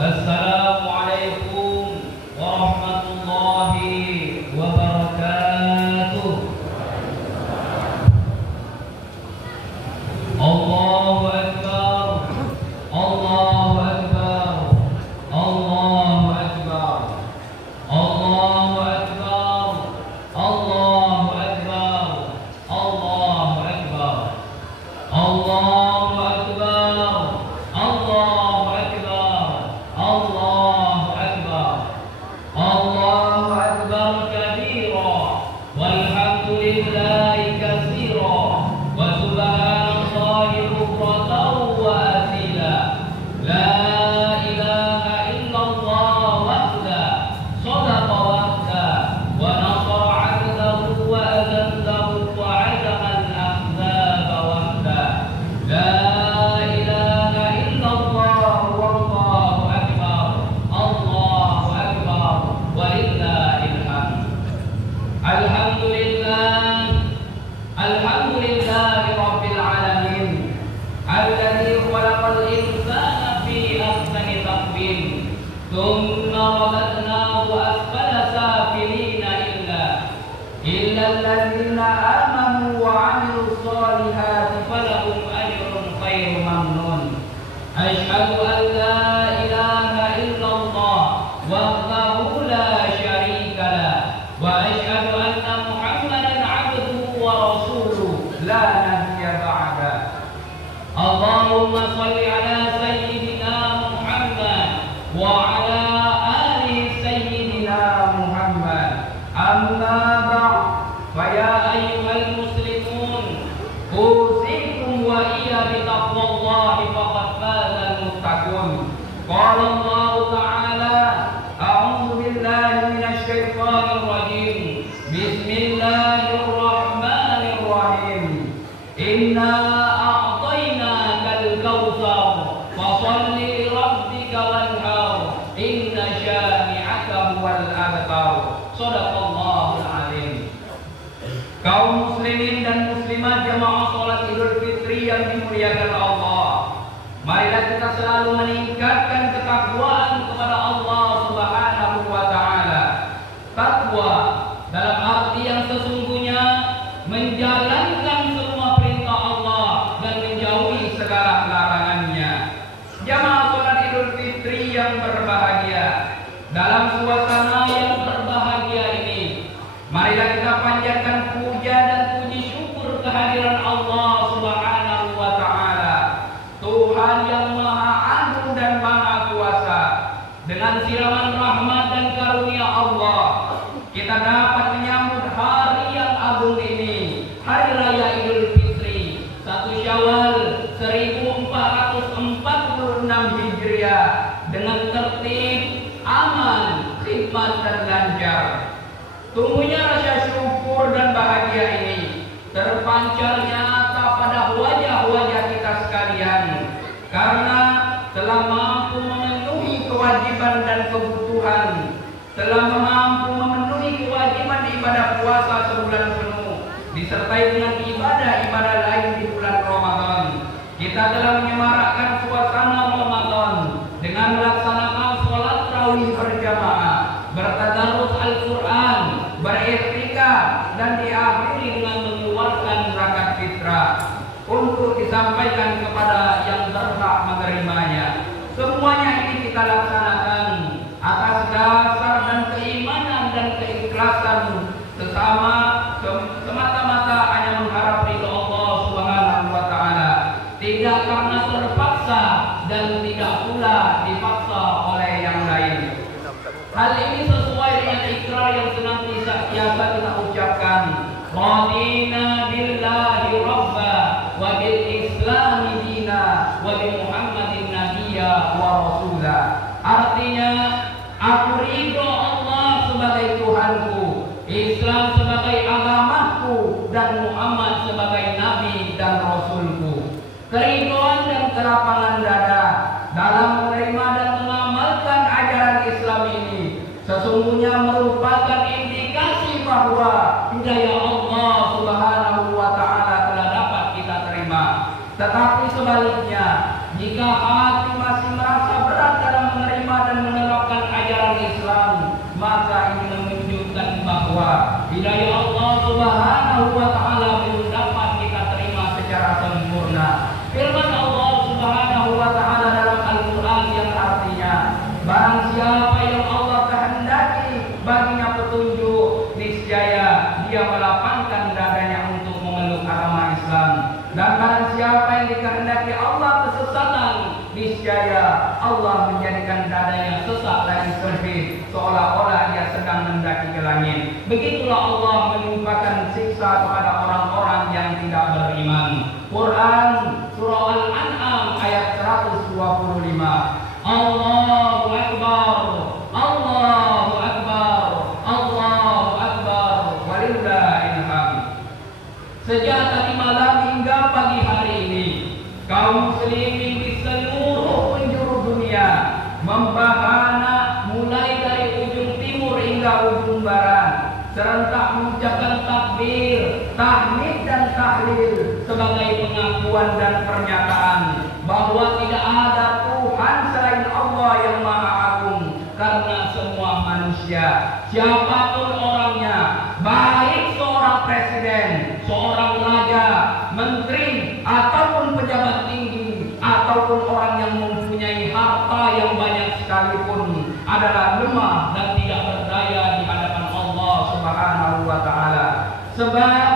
Assalamualaikum warahmatullahi wabarakatuh. Allahu Akbar, Allahu Akbar, Allahu Akbar, Allahu Akbar, Allahu Akbar, Allahu Akbar, Allahu Akbar, Allahu Akbar, Allahu Akbar, Allahu Akbar kabira, walhamdulillahi katsira, wa subhanallahi bukratan wa asila, la ilaha illallah wahda, sadaqa wahda, wa nasara 'abdahu wa azandahu wa 'azama al-ahzaba wahda, la ilaha illallah wallahu akbar, Allahu akbar, walillahil hamd. Alhamdulillah, alhamdulillahi rabbil alamin, alladzi khalaqal insana fi ahsani taqwim, thumma radadnahu asfala safilina illa alladzina amanu wa 'amilus solihati falahum ajrun ghairu mamnun. Asyhadu an la ilaha illallah wahdahu la syarika lah, wa asyhadu anna Muhammadan 'abduhu wa rasuluhu la nabiyya ba'da. Allahumma shalli ala sayyidina Muhammad wa ala ali sayyidina Muhammad. Amma ba'd, fa ya ayyuhal muslimun, usikum wa iya bi taqwallahi faqad fazal muttaqun. Qala Allah ta'ala, a'udzu billahi minasy syaithanir rajim. Bismillahirrahmanirrahim. Inna a'tainakal kautsar fasholli li rabbika wanhar, inna syani'aka huwal abtar. Shadaqallahul azim. Kaum muslimin dan muslimat jamaah salat Idul Fitri yang dimuliakan Allah, marilah kita selalu meningkatkan ketakwaan kepada Allah Subhanahu wa taala. Takwa dalam arti yang sesungguhnya menjalankan semua perintah Allah dan menjauhi segala larangannya. Jamaah salat Idul Fitri yang berbahagia, dalam suasana yang berbahagia ini, marilah kita panjatkan puja dan puji syukur kehadiran Allah Subhanahu wa taala, Tuhan yang Maha Agung dan Maha Kuasa. Dengan siraman rahmat dan karunia Allah, kita dapat menyambut hari yang agung ini, Hari Raya Idul Fitri 1 Syawal 1446 Hijriah, dengan tertib, aman, khidmat dan lancar. Tumbuhnya rasa syukur dan bahagia ini terpancar nyata pada wajah-wajah kita sekalian, karena telah mampu memenuhi kewajiban dan kebutuhan, telah mampu memenuhi kewajiban ibadah puasa sebulan penuh, disertai dengan ibadah-ibadah lain di bulan Ramadan. Kita telah menyemarakkan suasana Ramadan dengan melaksanakan sholat tarawih berjamaah, bertadarus Al-Quran, beriktikaf, dan diakhiri dengan mengeluarkan zakat fitrah untuk disampaikan kepada yang berhak menerimanya. Semuanya ini kita laksanakan atas dasar dan keimanan dan keikhlasan sesama, semata-mata hanya mengharap ridho Allah Subhanahu wa taala, tidak karena terpaksa dan tidak pula dipaksa oleh yang lain. Hal ini sesuai dengan ikrar yang senantiasa kita ucapkan, radina billahi rabba wa bil islami dina wa bi Muhammadin nabiyya wa rasula. Artinya, aku ridho Allah sebagai Tuhanku, Islam sebagai agamaku, dan Muhammad sebagai nabi dan rasulku. Keridhoan dan kelapangan dada dalam menerima dan mengamalkan ajaran Islam ini sesungguhnya merupakan indikasi bahwa hidayah Allah Subhanahu wa taala telah dapat kita terima. Tetapi sebaliknya, jika hati masih merasa berat dalam menerima niscaya Allah menjadikan dadanya sesak lagi sempit, seolah-olah dia sedang mendaki ke langit. Begitulah Allah menimpakan siksa kepada orang-orang yang tidak beriman. Quran surah Al-An'am ayat 125. Allahu Akbar, Allahu Akbar, Allahu Akbar, walillahil hamd. Sejak tadi malam hingga pagi hari ini, kaum muslimin di seluruh penjuru dunia membahana mulai dari ujung timur hingga ujung barat, serentak mengucapkan takbir, tahmid dan tahlil sebagai pengakuan dan pernyataan bahwa tidak ada Tuhan selain Allah yang Maha Agung, karena semua manusia, siapapun orangnya, baik seorang presiden, seorang raja, menteri, ataupun pejabat tinggi, ataupun orang yang mempunyai harta yang banyak sekalipun, adalah lemah dan tidak berdaya di hadapan Allah Subhanahu wa Ta'ala. Sebab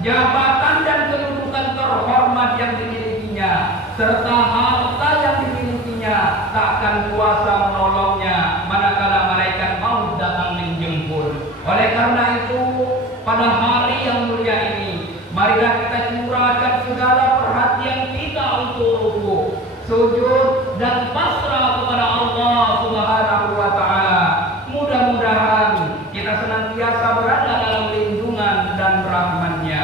jabatan dan kedudukan terhormat yang dimilikinya serta harta yang dimilikinya takkan kuasa menolongnya manakala malaikat maut datang menjemput. Oleh karena itu, pada hari yang mulia ini, marilah kita curahkan segala perhatian kita untuk rukuk, sujud dan pasrah kepada Allah Subhanahu wa Ta'ala. Mudah-mudahan kita senantiasa berada dalam lindungan dan rahmat-Nya.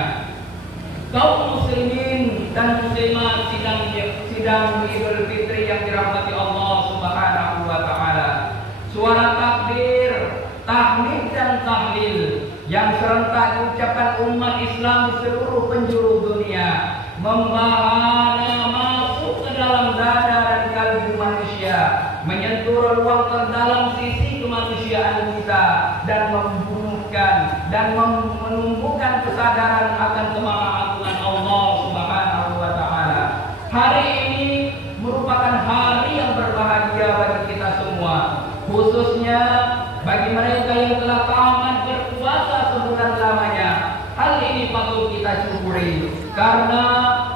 Kaum muslimin dan muslimat sidang Idul Fitri yang dirahmati Allah Subhanahu wa Ta'ala. Suara takbir, tahmid dan tahlil yang serentak diucapkan umat Islam di seluruh penjuru dunia membahana masuk ke dalam dada dan kalbu manusia, menyentuh ruang terdalam sisi kemanusiaan kita dan membunuhkan dan menumbuhkan kesadaran akan kemahaagungan Allah Subhanahu wa Ta'ala. Hari ini merupakan hari yang berbahagia bagi kita semua, khususnya bagi mereka yang telah tamat berpuasa sebulan lamanya. Hal ini patut kita syukuri, karena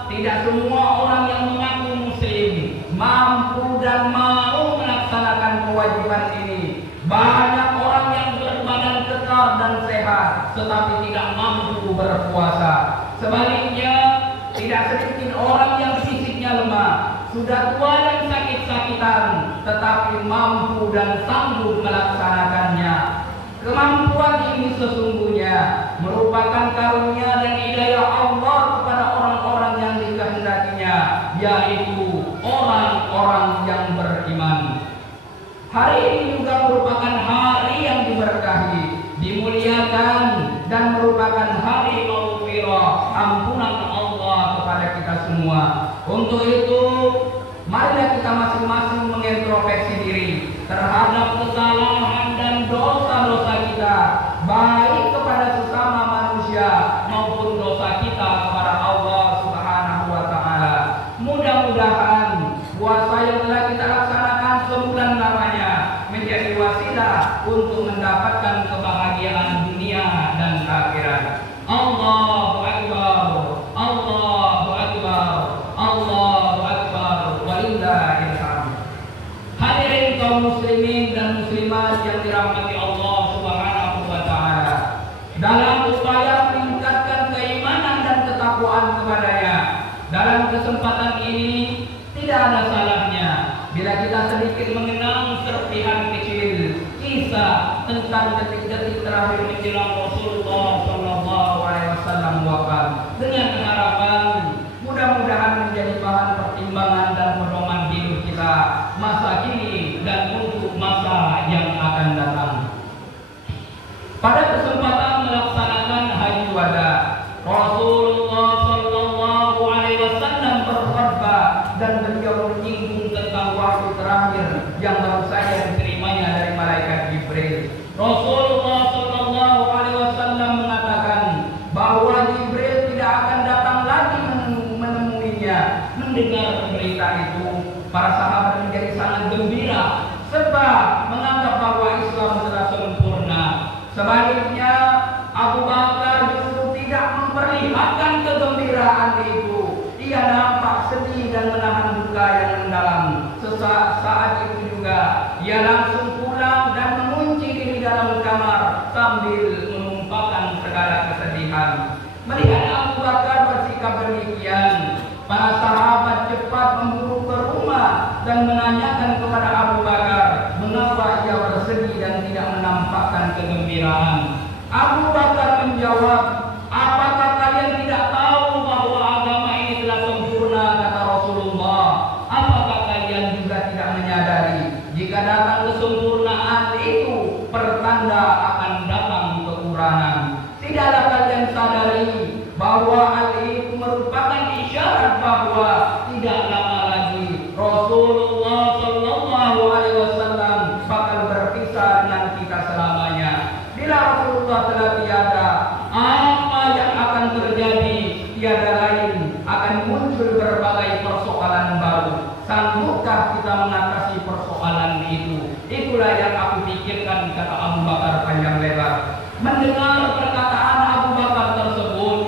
tidak semua orang yang mengaku muslim mampu dan mau melaksanakan kewajiban ini. Banyak orang yang berbadan kekar dan sehat tetapi tidak mampu berpuasa. Sebaliknya, tidak sedikit orang yang fisiknya lemah, sudah tua dan sakit-sakitan, tetapi mampu dan sanggup melaksanakannya. Kemampuan ini sesungguhnya merupakan karunia dan hidayah Allah kepada orang-orang yang dikehendakinya, yaitu orang-orang yang beriman. Hari ini juga merupakan hari yang diberkahi, dimuliakan, dan merupakan hari maghfirah, ampunan Allah kepada kita semua. Untuk itu, marilah kita masing-masing mengintrospeksi diri terhadap kesalahan dan dosa-dosa kita, baik kepada sesama manusia maupun dosa kita kepada Allah Subhanahu wa Ta'ala. Mudah-mudahan puasa yang telah kita laksanakan sebulan lamanya menjadi wasilah untuk mendapatkan kebahagiaan dunia dan akhirat. Allahu Akbar, Allahu Akbar, Allahu Akbar, walillahil hamd. Hadirin kaum muslimin dan muslimat yang dirahmati Allah Subhanahu wa Ta'ala, dalam upaya meningkatkan keimanan dan ketakwaan kepada-Nya, dalam kesempatan ini tidak ada salahnya bila kita sedikit mengenang serpihan kecil kisah tentang detik-detik terakhir menjelang Rasulullah SAW wafat, dengan harapan mudah-mudahan menjadi bahan pertimbangan dan pedoman hidup kita masa kini dan untuk masa yang akan datang. Pada kesempatan melaksanakan haji wada, Rasulullah SAW berkhutbah dan beliau menyinggung tentang waktu terakhir yang baru saja diterimanya dari malaikat Jibril. Rasulullah SAW mengatakan bahwa Jibril tidak akan datang lagi menemuinya. Mendengar berita itu, para sahabat menjadi sangat gembira sebab menganggap bahwa Islam telah sempurna. Sebaliknya, Abu Bakar justru tidak memperlihatkan kegembiraan itu. Ia nampak sedih dan menahan duka yang mendalam. saat itu juga ia langsung pulang dan mengunci diri dalam kamar sambil menumpahkan segala kesedihan. Melihat Abu Bakar bersikap demikian, para sahabat cepat memburu ke rumah dan menanyakan kepada Abu Bakar mengapa ia bersedih dan tidak menampakkan kegembiraan. Abu Bakar menjawab, apakah kalian tidak tahu bahwa agama ini telah sempurna, kata Rasulullah? Apakah kalian juga tidak menyadari jika datang kesempurnaan itu pertanda akan datang kekurangan? Tidaklah kalian sadari bahwa hal itu merupakan isyarat bahwa tidak lama lagi Rasulullah Sallallahu Alaihi Wasallam bakal berpisah dengan kita selamanya. Bila Rasulullah telah tiada, apa yang akan terjadi? Tiada lain, akan muncul berbagai persoalan baru. Sanggupkah kita mengatasi persoalan itu? Itulah yang aku pikirkan, kata Abu Bakar panjang lebar. Mendengar perkataan Abu Bakar tersebut,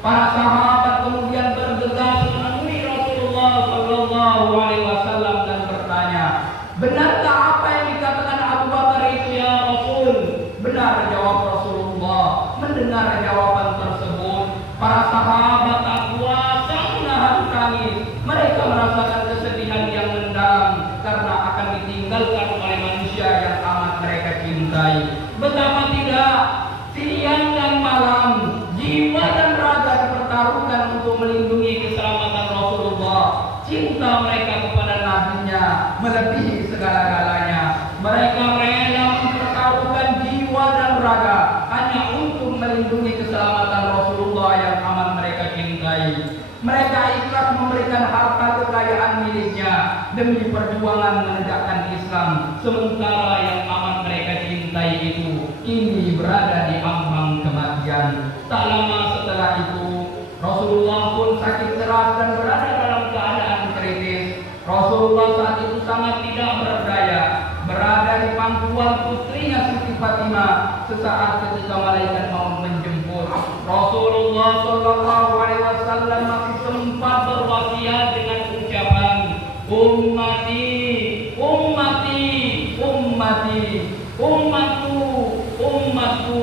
para sahabat kemudian bergegas menemui Rasulullah Sallallahu Alaihi Wasallam dan bertanya, benarkah apa yang dikatakan Abu Bakar itu ya Rasul? Benar, jawab Rasulullah. Mendengar jawaban tersebut, para sahabat tak kuasa menahan tangis. Mereka merasakan kesedihan yang mendalam karena akan ditinggalkan oleh manusia yang amat mereka cintai. Betapa tidak, siang dan malam jiwa dan raga dipertaruhkan untuk melindungi keselamatan Rasulullah. Cinta mereka kepada nabinya melebihi segala-galanya. Mereka rela mempertaruhkan jiwa dan raga hanya untuk melindungi keselamatan Rasulullah yang amat mereka cintai. Mereka ikhlas memberikan harta kekayaan miliknya demi perjuangan menegakkan Islam, sementara yang amat mereka cintai itu kini berada di ambang kematian. Tak lama setelah itu, Rasulullah pun sakit keras dan berada dalam keadaan kritis. Rasulullah saat itu sangat tidak berdaya, berada di pangkuan putrinya Siti Fatimah sesaat ketika malaikat maut menjemput. Rasulullah Sallallahu Alaihi Wasallam masih sempat berwasiat dengan ucapan, ummati, ummati, ummati, ummatu, ummatu,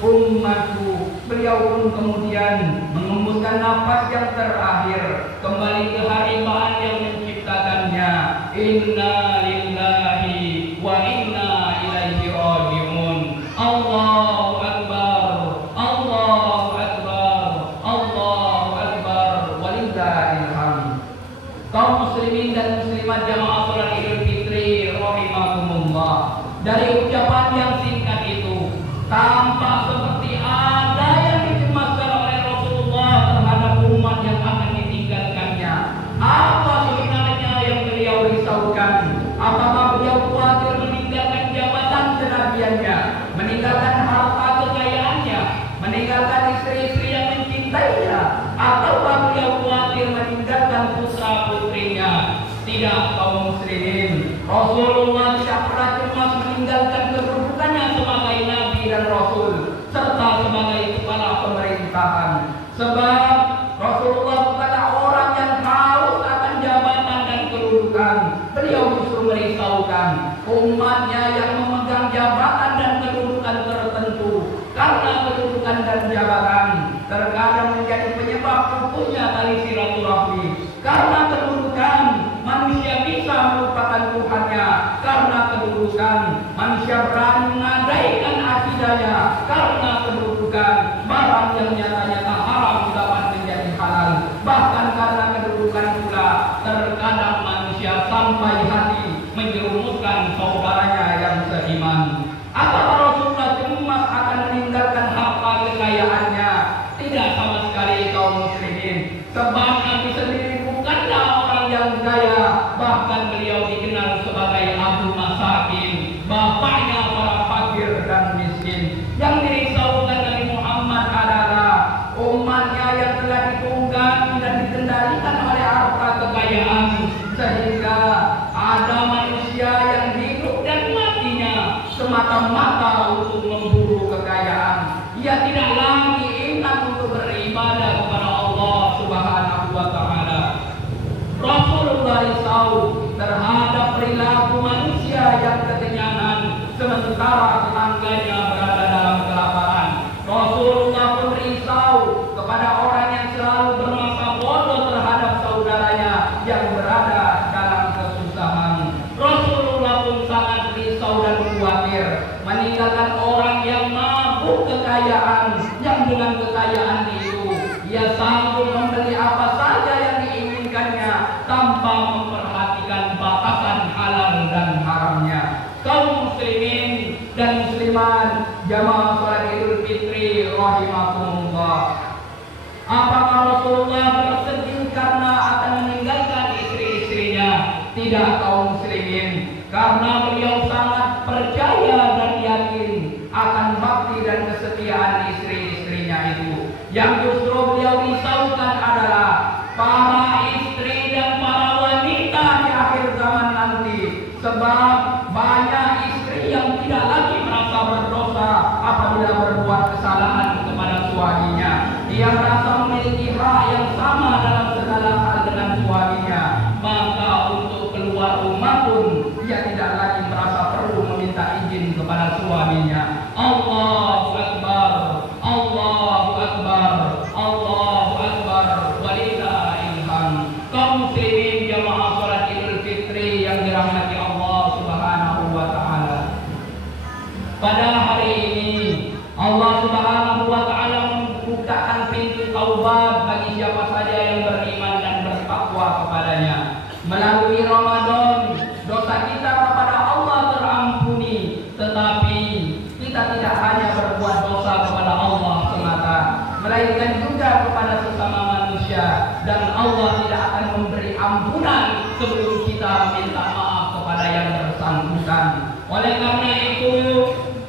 ummatu. Beliau pun kemudian mengembuskan nafas yang terakhir, kembali ke haribaan yang menciptakannya. Inna lillahi wa inna ilaihi raji'un. Allahu Akbar, Allahu Akbar, Allahu Akbar, walillahil hamd. Kaum muslimin dan muslimat jamaah salat Idul Fitri rahimakumullah, dari ucapan yang singkat itu tampak seperti ada yang dicemaskan oleh Rasulullah terhadap umat yang akan ditinggalkannya. Apa sebenarnya yang beliau risaukan? Apakah beliau khawatir meninggalkan jabatan kenabiannya, meninggalkan harta kekayaannya, meninggalkan istri-istri yang mencintainya, atau beliau khawatir meninggalkan putra-putrinya? Tidak, kaum muslimin. Rasulullah tidak pernah cemas meninggalkan kedudukannya sebagai nabi dan rasul serta sebagai kepala pemerintahan. Sebab Rasulullah bukanlah orang yang haus akan jabatan dan kedudukan. Beliau justru merisaukan umatnya yang memegang jabatan dan kedudukan tertentu, karena kedudukan dan jabatan terkadang menjadi penyebab putusnya tali silaturahmi. Karena kedudukan manusia bisa melupakan Tuhannya, karena kedudukan manusia berani mengabaikan akidahnya, karena kedudukan barang yang nyata-nyata haram dapat menjadi halal. Bahkan karena kedudukan pula terkadang manusia sampai hati menjerumuskan saudaranya yang seiman. Apakah Rasulullah cemas akan meninggalkan harta kekayaannya? Tidak sama sekali, kaum muslimin. Sebab Nabi sendiri bukanlah orang yang kaya, bahkan beliau dikenal sebagai Abu Masakin, bapaknya para fakir dan miskin. Yang dirisaukan Nabi Muhammad adalah umatnya yang telah ditunggangi dan dikendalikan oleh harta kekayaan, sehingga ada manusia yang hidup dan matinya semata-mata untuk memburu kekayaan. Ia tidak lagi ingat untuk beribadah kepada Allah Subhanahu wa Ta'ala. Rasulullah risau terhadap sementara tetangganya berada dalam kelaparan. Rasulullah pun risau kepada orang yang selalu bermasa bodoh terhadap saudaranya yang berada dalam kesusahan. Rasulullah pun sangat risau dan khawatir meninggalkan orang yang mabuk kekayaan, yang dengan kekayaan itu ia sanggup membeli apa saja yang diinginkannya tanpa memperhatikan batasan halal dan haramnya. Kaum muslimin dan muslimat, jamaah salat Idul Fitri rahimakumullah. Apakah Rasulullah bersedih karena akan meninggalkan istri-istrinya? Tidak, kaum muslimin, karena beliau sangat percaya dan yakin akan bakti dan kesetiaan istri-istrinya itu. Yang justru beliau risaukan adalah para istri dan para wanita di akhir zaman nanti, sebab banyak istri yang tidak lagi merasa berdosa apabila berbuat kesalahan kepada suaminya. Dia merasa memiliki hak yang sama dalam segala hal dengan suaminya, maka untuk keluar rumah pun dia tidak lagi merasa perlu meminta izin kepada suaminya. Allahu Akbar, Allahu Akbar, Allahu Akbar, walillahil hamd. Kaum muslimin jamaah salat Idul Fitri yang dirahmati Allah Subhanahu wa taala. Pada hari ini Allah Subhanahu wa taala membukakan pintu taubat bagi siapa saja yang beriman dan bertakwa kepadanya. Melalui Ramadan, dosa kita kepada Allah terampuni, tetapi kita tidak hanya berbuat dosa kepada Allah semata, melainkan juga kepada sesama manusia, dan Allah tidak akan memberi ampunan sebelum kita minta maaf kepada yang bersangkutan. Oleh karena itu,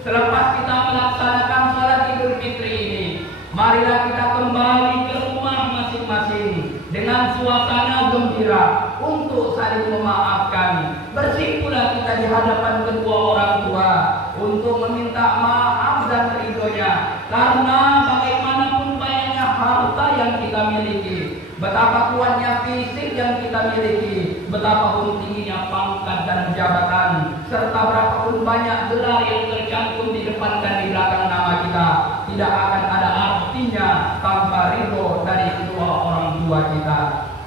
selepas kita melaksanakan salat Idul Fitri ini, marilah kita kembali ke rumah masing-masing dengan suasana gembira untuk saling memaafkan. Bersikulah kita di hadapan kedua orang tua untuk meminta maaf dan ridhonya, karena bagaimanapun banyaknya harta yang kita miliki, betapa kuatnya fisik yang kita miliki, betapapun tingginya pangkat dan jabatan, serta berapapun banyak gelar yang tercantum di depan dan di belakang nama kita, tidak akan ada artinya tanpa ridho dari kedua orang tua kita.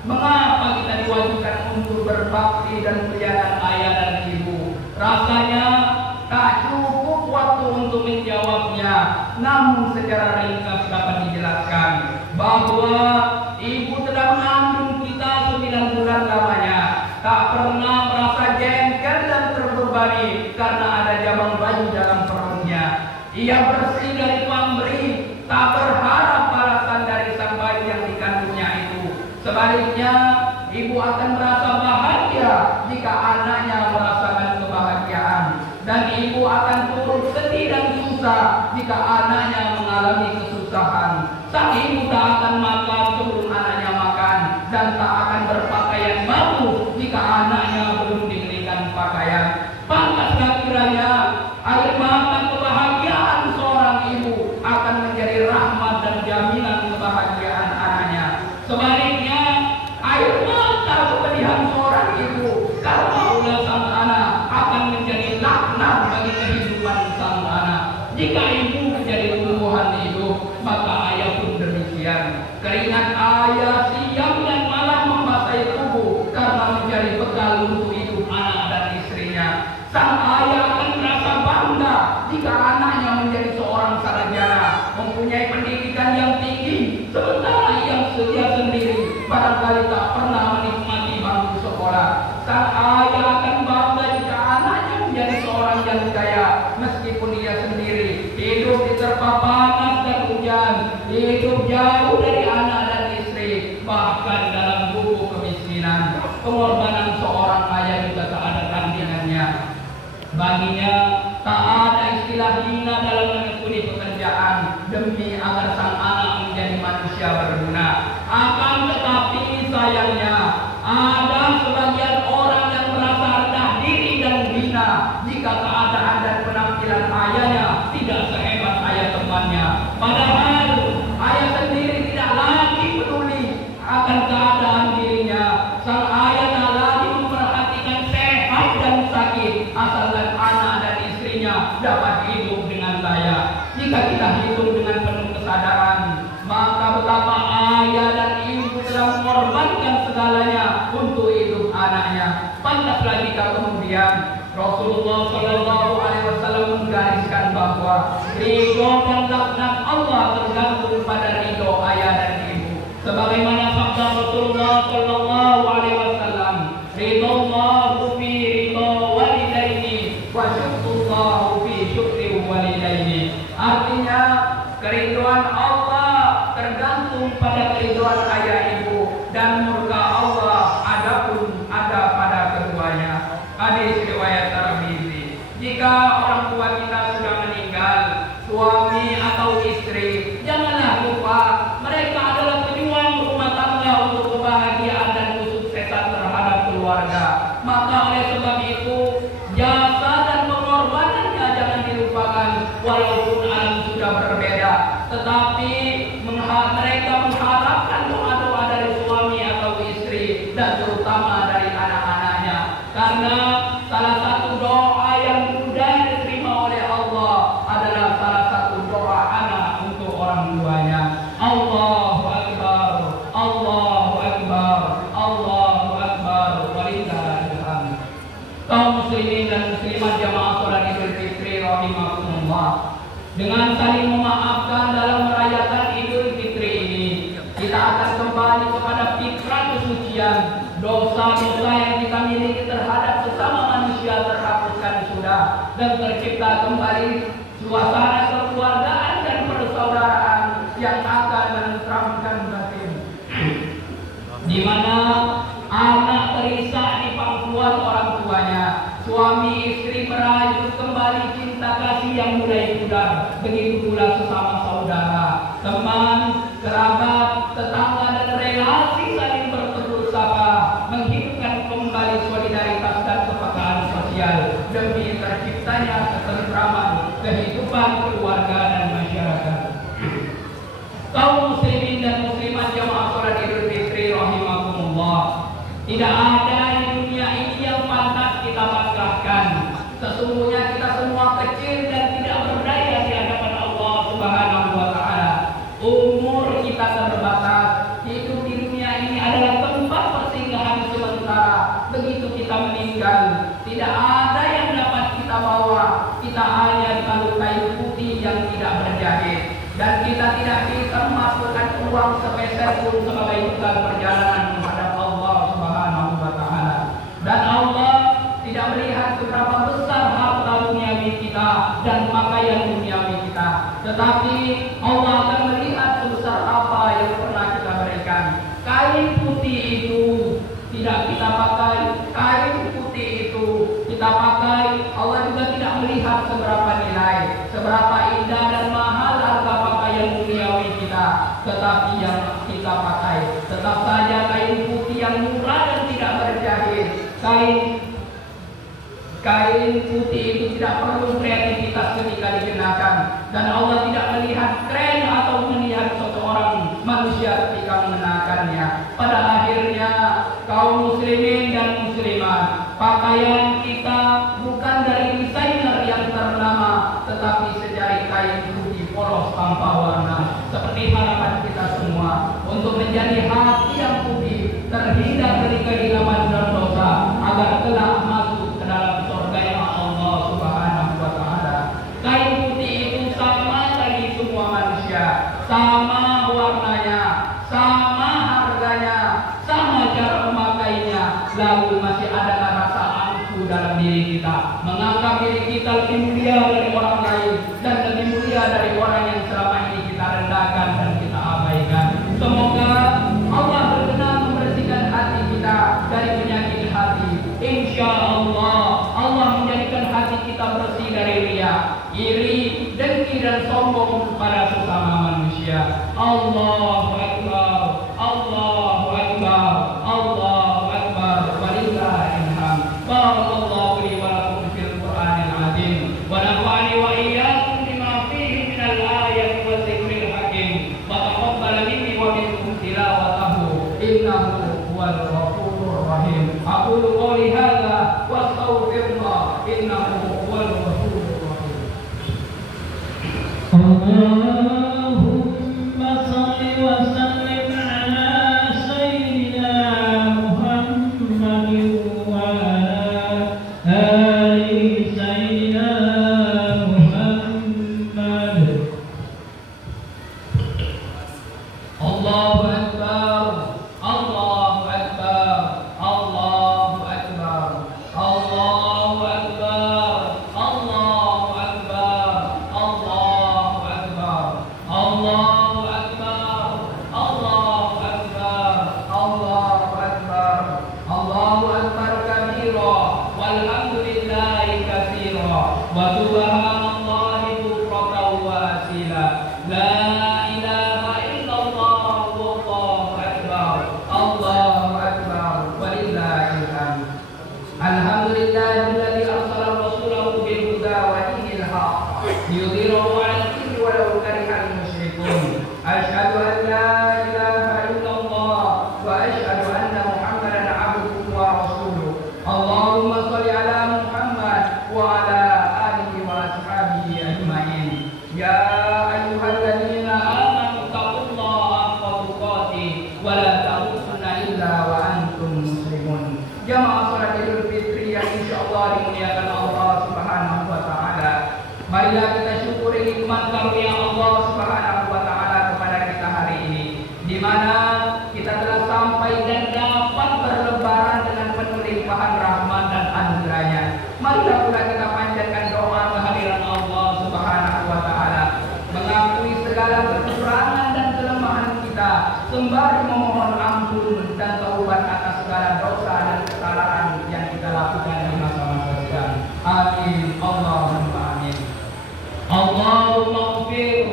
Mengapa kita diwajibkan untuk berbakti dan peliharaan ayah dan ibu? Rasanya tak cukup waktu untuk menjawabnya, namun secara ringkas dapat dijelaskan bahwa ibu telah mengandung kita 9 bulan lamanya, tak pernah merasa jengkel dan terbebani karena ada jabang bayi dalam perutnya. Ia bersih dari pamberi, tak berharap balasan dari sang bayi yang dikandungnya itu. Sebaliknya, ibu akan merasa bahagia jika anaknya merasakan kebahagiaan, dan ibu akan turut sedih dan susah jika anaknya mengalami kesusahan. Sang ibu tak akan makan sebelum anaknya makan, dan tak akan berpakaian baru jika anaknya belum diberikan pakaian. Pantaskah kiranya air mata kebahagiaan seorang ibu akan menjadi rahmat dan jaminan kebahagiaan anaknya. Sebaliknya, air mata kepedihan seorang ibu karena ulah sang anak akan menjadi laknat bagi kehidupan sang anak. Jika ibu menjadi tumbuhan hidup, maka ayah pun demikian. Keringat ayah siang dan malam membasahi tubuh karena menjadi bekal untuk hidup anak dan istrinya. Sang ayah akan merasa bangga jika anaknya menjadi seorang sarjana, mempunyai pendidikan yang tinggi, sementara ia sendiri barangkali tak pernah menikmati bangku sekolah. Sang ayah akan bangga jika anaknya menjadi seorang yang kaya, meskipun ia sendiri hidup diterpa panas dan hujan, hidup jauh dari anak dan istri, bahkan dalam gubuk kemiskinan. Pengorbanan seorang ayah juga tak ada tandingannya. Baginya tak ada istilah hina dalam menekuni pekerjaan demi agar sang anak menjadi manusia berguna. Akan tetapi sayangnya ada sebagian orang yang merasa rendah diri dan hina jika keadaan dan penampilan ayahnya tidak sehebat ayah temannya. Padahal ayah sendiri tidak lagi peduli akan keadaan dirinya. Sang ayah tak lagi memperhatikan sehat dan sakit, asalkan anak dan istrinya dapat Pantaslah jika kemudian Rasulullah Shallallahu Alaihi Wasallam menggariskan bahwa ridho dan laknat Allah tergantung pada ridho ayah dan ibu. Sebagaimana sabda Rasulullah Shallallahu Alaihi Wasallam, ridho Allah fi ridho walidaini wa syukrullah fi syukri walidaini. Artinya keriduan Allah tergantung pada keriduan ayah ibu, dan murka Allah adapun ada pada keduanya. Hadis riwayat Tirmidzi. Jika orang tua kita sudah meninggal, suami atau istri, janganlah lupa mereka adalah pejuang rumah tangga untuk kebahagiaan dan kesuksesan terhadap keluarga. Maka oleh sebab itu, jasa dan pengorbanannya jangan dilupakan walaupun alam sudah berbeda. Tetapi mereka mengharapkan doa-doa dari suami atau istri dan terutama dari anak-anaknya. Karena salah satu doa yang mudah diterima oleh Allah adalah salah satu doa anak untuk orang tuanya. Allahu Akbar, Allahu Akbar, Allahu Akbar, walillahil hamd. Kaum muslimin dan muslimat jamaah salat Idul Fitri rahimakumullah, dengan saling memaafkan dalam merayakan Idul Fitri ini, kita akan kembali kepada fitrah kesucian. Dosa-dosa yang kita miliki terhadap sesama manusia terhapuskan sudah, dan tercipta kembali suasana kekeluargaan dan persaudaraan yang akan menenteramkan batin, di mana anak terisak di pangkuan orang tuanya, suami istri merayu kembali cinta kasih yang mulai pudar. Begitu pula sesama saudara, teman, kerabat, tetangga dan relasi saling bertegur sapa, menghidupkan kembali solidaritas dan kepekaan sosial demi terciptanya ketentraman kehidupan keluarga dan masyarakat. Kaum muslimin dan muslimat jamaah salat Idul Fitri rahimakumullah, tidak ada di dunia ini yang pantas kita banggakan. Sesungguhnya kita semua kecil dan tidak berdaya di hadapan Allah Subhanahu wa Ta'ala. Umur kita terbatas. Hidup di dunia ini adalah tempat persinggahan sementara. Begitu kita meninggal, tidak ada yang dapat kita bawa. Kita hanya dibalut kain putih yang tidak berjahit, dan kita tidak bisa memasukkan uang sepeser pun sebagai bekal perjalanan menghadap Allah Subhanahu wa Ta'ala. Dan Allah tidak melihat seberapa besar harta duniawi kita dan pakaian duniawi kita, tetapi Allah akan melihat sebesar apa yang pernah kita berikan. Kain putih itu tidak kita pakai, kain putih itu kita pakai, Allah juga tidak melihat seberapa nilai, seberapa indah dan mahal harga pakaian duniawi kita, tetapi yang kita pakai tetap saja kain putih yang murah dan tidak berjahit. Kain putih itu tidak perlu kreativitas ketika dikenakan, dan Allah tidak melihat tren atau melihat seseorang manusia ketika mengenakannya. Pada akhirnya, kaum muslimin dan muslimat, pakaian kita bukan dari desainer yang ternama, tetapi sejari kain putih polos tanpa warna, seperti harapan kita semua untuk menjadi hati yang putih, terhindar dari kehilapan dan dosa, agar kelak masuk ke dalam surga Allah Subhanahu wa Ta'ala. Kain putih itu sama bagi semua manusia, sama warnanya, sama harganya, sama cara memakainya. Lalu masih adakah rasa angkuh dalam diri kita, menganggap diri kita lebih mulia dari orang lain dan lebih mulia dari orang yang selama ini kita rendahkan dan kita abaikan. Semoga Allah berkenan membersihkan hati kita dari penyakit hati. Insya Allah, Allah menjadikan hati kita bersih dari riya, iri, dengki dan sombong pada sesama manusia. Allahu Akbar, Allahu Akbar, Allahu Akbar, walillahil hamd. Barakallahu li wa lakum fil Qur'anil azim, wa nafa'ani wa iyyakum bima fihi minal ayati wa dzikril hakim, wa taqabbal minni wa minkum tilawatahu innahu huwal ghafurur rahim. Aqulu qawli hadza wa astaghfirullah innahu huwal ghafurur rahim. Allahumma shalli wa sallim alhamdulillahilladzi arsala rasulahu bil huda wa dinil haqq liyudhhirahu 'alal dini walau karihal musyrikun. Asyhadu an la ilaha illallah wa asyhadu anna Muhammadan 'abduhu wa rasuluh. Allahumma shalli ala Muhammad wa ala alihi wa ashabihi ajmain. Ya ayyuhalladzina amanu taqullaha haqqa tuqatih wa la tamutunna illa wa antum muslimun. Jamaah salat Idul Fitri yang insyaallah dimuliakan Allah Subhanahu wa taala. Marilah kita syukuri nikmat karunia Allah Subhanahu wa taala kepada kita hari ini, di mana kita telah sampai dan dapat berlebaran dengan penuh limpahan rahmat dan anugerahnya. Marilah pula kita panjatkan doa kehadiran Allah Subhanahu wa taala, mengakui segala kekurangan dan kelemahan kita, sembari memohon ampun dan taubat atas segala dosa dan kesalahan yang kita lakukan di masa-masa sekarang. Amin. Allahumma amin. Allahumma ighfir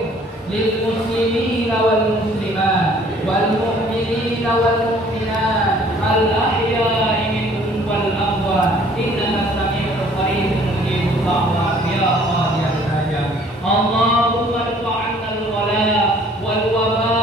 lil muslimina wal muslimat wal mu'minina wal mu'minat al ahya'i minhum wal amwat innaka sami'un qaribun mujibud da'wat ya qadiyas sajab. Allahumma irfa 'anna al wala wal waba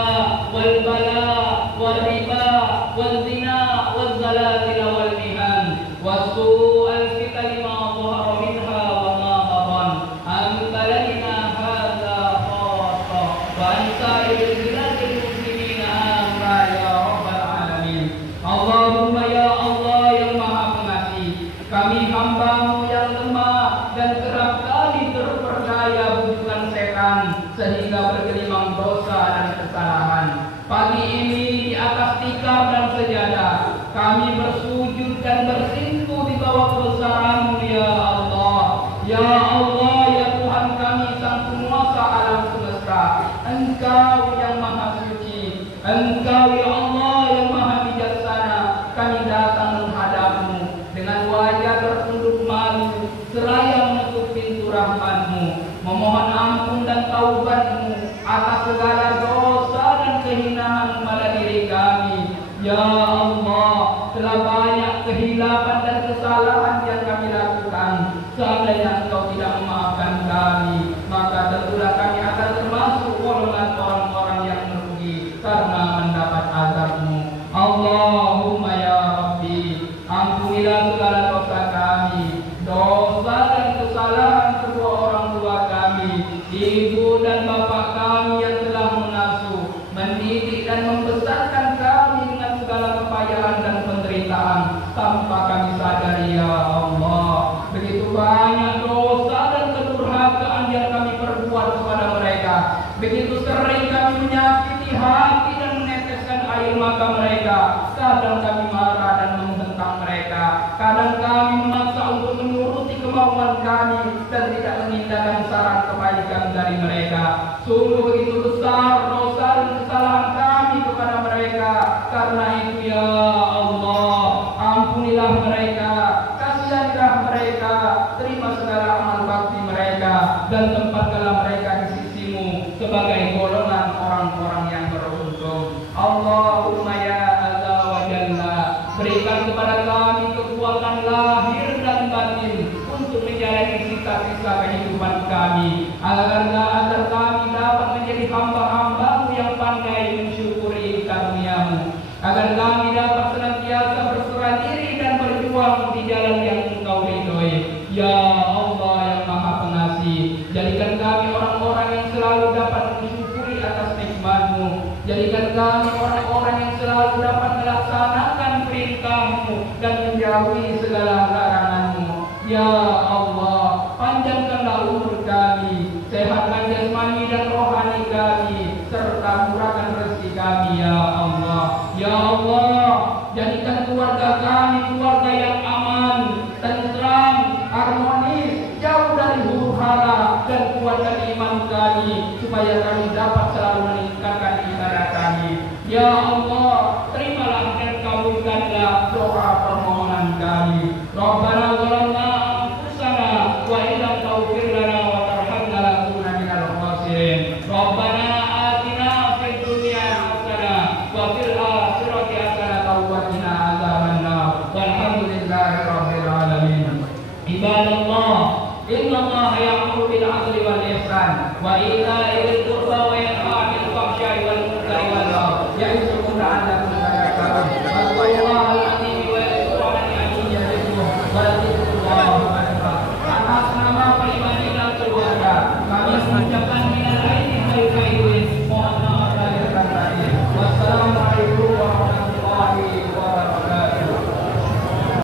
wal bala wal riba wal zina wal zalazil wal mihan was su'al fitan ma dhahara minha wa ma batan anta lana hadza khata wa anta ilal muslimin amma ya rabbal alamin. Allahumma ya Allah yang maha pengasih, kami hamba-Mu yang lemah dan kerap kali terperdaya bujukan setan sehingga bergelimang dosa dan kesalahan. Pagi ini di atas tikar dan sejadah kami bersujud dan bersimpuh di bawah kebesaran-Mu ya Allah. Ya Allah, ya Tuhan kami sang penguasa alam semesta, Engkau yang maha suci, Engkau ya Allah yang maha bijaksana. Kami datang menghadap-Mu dengan wajah tertunduk malu, seraya menutup pintu rahmat-Mu, memohon ampun dan taubat-Mu atas segala dosa dan kehinaan pada diri kami. Ya Allah, telah banyak kehilapan dan kesalahan yang kami lakukan. Seandainya Engkau tidak memaafkan kami, maka tentulah kami akan termasuk golongan orang-orang yang merugi karena mendapat azab-Mu. Allahumma ya Rabbi, ampunilah segala dosa kami, dosa dan kesalahan kedua orang tua kami, ibu dan bapak kami yang telah mengasuh, mendidik dan membesarkan kami dengan segala kepayahan dan penderitaan tanpa kami sadari ya Allah. Begitu banyak dosa dan kedurhakaan yang kami perbuat kepada mereka. Begitu sering kami menyakiti hati dan meneteskan air mata mereka. Kadang kami marah dan membentang mereka. Kadang kami memaksa untuk menuruti kemauan kami dan tidak mengindahkan saran kebaikan dari mereka. Sungguh begitu besar dosa dan kesalahan kami kepada mereka. Karena itu ya Allah, ampunilah mereka, kasihanilah mereka, terima segala amal bakti mereka dan tempatkanlah mereka di sisi-Mu sebagai golongan orang-orang yang beruntung. Allahumma ya azza wa jalla, berikan kepada kami kekuatan lahir dan batin untuk menjalani sisa-sisa kehidupan kami, agar kami dapat menjadi hamba-hamba-Mu yang pandai mensyukuri karunia-Mu, agar kami dapat senantiasa berserah diri dan berjuang di jalan yang Engkau ridhoi. Ya Allah yang maha pengasih, jadikan kami orang-orang yang selalu dapat mensyukuri atas nikmat-Mu. Jadikan kami orang-orang yang selalu dapat melaksanakan perintah-Mu dan menjauhi segala larangan-Mu. Ya Allah, panjangkanlah umur kami, sehatkan jasmani dan rohani kami, serta murahkan rezeki kami ya Allah. Ya Allah, jadikan keluarga kami keluarga yang aman, tentram, harmonis, jauh dari huru-hara, dan kuatkan iman kami supaya kami dapat selalu meningkatkan ibadah kami. Ya Allah, terimalah dan kabulkanlah doa permohonan kami. Rabbana zalamna anfusana wa illam taghfir lana wa tarhamna lanakunanna minal khasirin. Rabbana atina fid dunya hasanah wa fil akhirati hasanah wa qina adzabannar. Walhamdulillahi rabbil alamin. Ibadallah, innallaha ya'muru bil 'adli wal ihsan wa ita'i dzil qurba wa yanha